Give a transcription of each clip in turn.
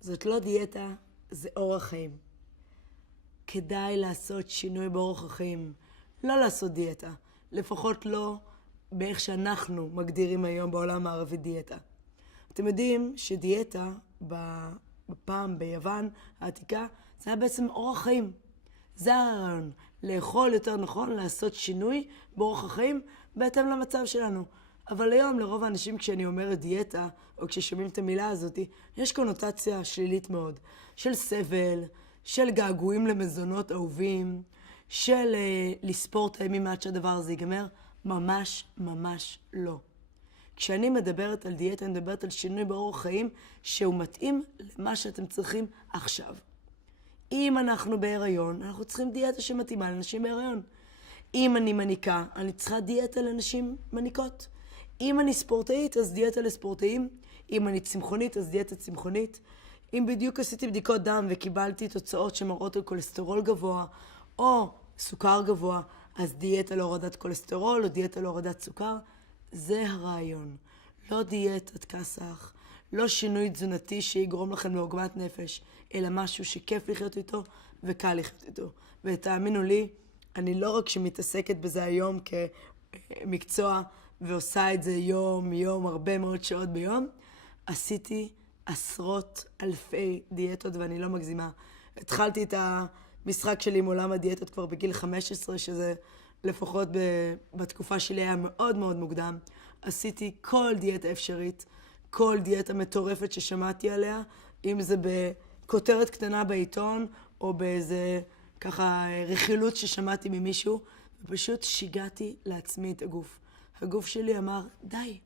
זאת לא דיאטה, זה אורח חיים. כדאי לעשות שינוי באורח החיים. לא לעשות דיאטה. לפחות לא באיך שאנחנו מגדירים היום בעולם הערבי דיאטה. אתם יודעים שדיאטה בפעם ביוון העתיקה זה היה בעצם אורח חיים. זה הרעיון. לאכול יותר נכון, לעשות שינוי באורח החיים בהתאם למצב שלנו. אבל היום לרוב האנשים כשאני אומרת דיאטה, או כששומעים את המילה הזאת, יש קונוטציה שלילית מאוד. של סבל, של געגועים למזונות אהובים, של לספור את הימים עד שהדבר הזה ייגמר. ממש ממש לא. כשאני מדברת על דיאטה, אני מדברת על שינוי באורח חיים שהוא מתאים למה שאתם צריכים עכשיו. אם אנחנו בהיריון, אנחנו צריכים דיאטה שמתאימה לנשים בהיריון. אם אני מניקה, אני צריכה דיאטה לנשים מניקות. אם אני ספורטאית, אז דיאטה לספורטאים. אם אני צמחונית, אז דיאטה צמחונית. אם בדיוק עשיתי בדיקות דם וקיבלתי תוצאות שמראות על כולסטרול גבוה או סוכר גבוה, אז דיאטה להורדת כולסטרול או דיאטה להורדת סוכר. זה הרעיון. לא דיאטת כסח, לא שינוי תזונתי שיגרום לכם לעוגמת נפש, אלא משהו שכיף לחיות איתו וקל לחיות איתו. ותאמינו לי, אני לא רק שמתעסקת בזה היום כמקצוע ועושה את זה יום, הרבה מאוד שעות ביום, עשיתי עשרות אלפי דיאטות ואני לא מגזימה. התחלתי את המשחק שלי עם עולם הדיאטות כבר בגיל 15, שזה לפחות בתקופה שלי היה מאוד מאוד מוקדם. עשיתי כל דיאטה אפשרית, כל דיאטה מטורפת ששמעתי עליה, אם זה בכותרת קטנה בעיתון, או באיזה ככה רכילות ששמעתי ממישהו, ופשוט שיגעתי לעצמי את הגוף. הגוף שלי אמר, די,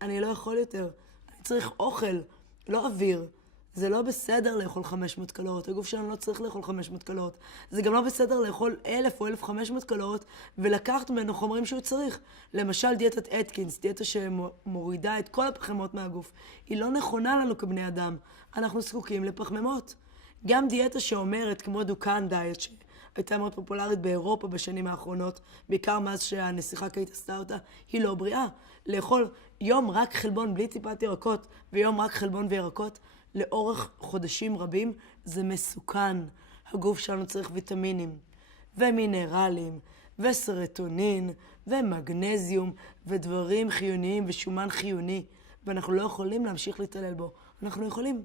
אני לא יכול יותר, אני צריך אוכל, לא אוויר. זה לא בסדר לאכול 500 קלוריות, הגוף שלנו לא צריך לאכול 500 קלוריות. זה גם לא בסדר לאכול 1,000 או 1,500 קלוריות ולקחת ממנו חומרים שהוא צריך. למשל דיאטת אטקינס, דיאטה שמורידה את כל הפחמות מהגוף. היא לא נכונה לנו כבני אדם, אנחנו זקוקים לפחממות. גם דיאטה שאומרת, כמו דוקן דיאט, שהייתה מאוד פופולרית באירופה בשנים האחרונות, בעיקר מאז שהנסיכה קיית עשתה אותה, היא לא בריאה. לאכול יום רק חלבון בלי טיפת ירקות ויום רק חלבון וירקות, לאורך חודשים רבים זה מסוכן. הגוף שלנו צריך ויטמינים ומינרלים וסרטונין ומגנזיום ודברים חיוניים ושומן חיוני, ואנחנו לא יכולים להמשיך להתעלל בו. אנחנו יכולים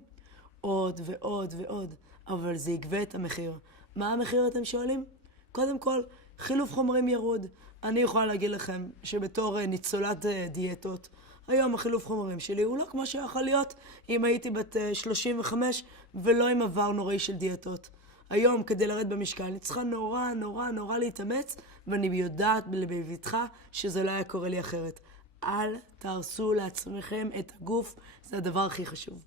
עוד ועוד ועוד, אבל זה יגבה את המחיר. מה המחיר אתם שואלים? קודם כל, חילוף חומרים ירוד. אני יכולה להגיד לכם שבתור ניצולת דיאטות, היום החילוף חומרים שלי הוא לא כמו שיכול להיות אם הייתי בת 35 ולא עם עבר נוראי של דיאטות. היום כדי לרד במשקל אני צריכה נורא להתאמץ, ואני יודעת בבטחה שזה לא היה קורה לי אחרת. אל תהרסו לעצמכם את הגוף, זה הדבר הכי חשוב.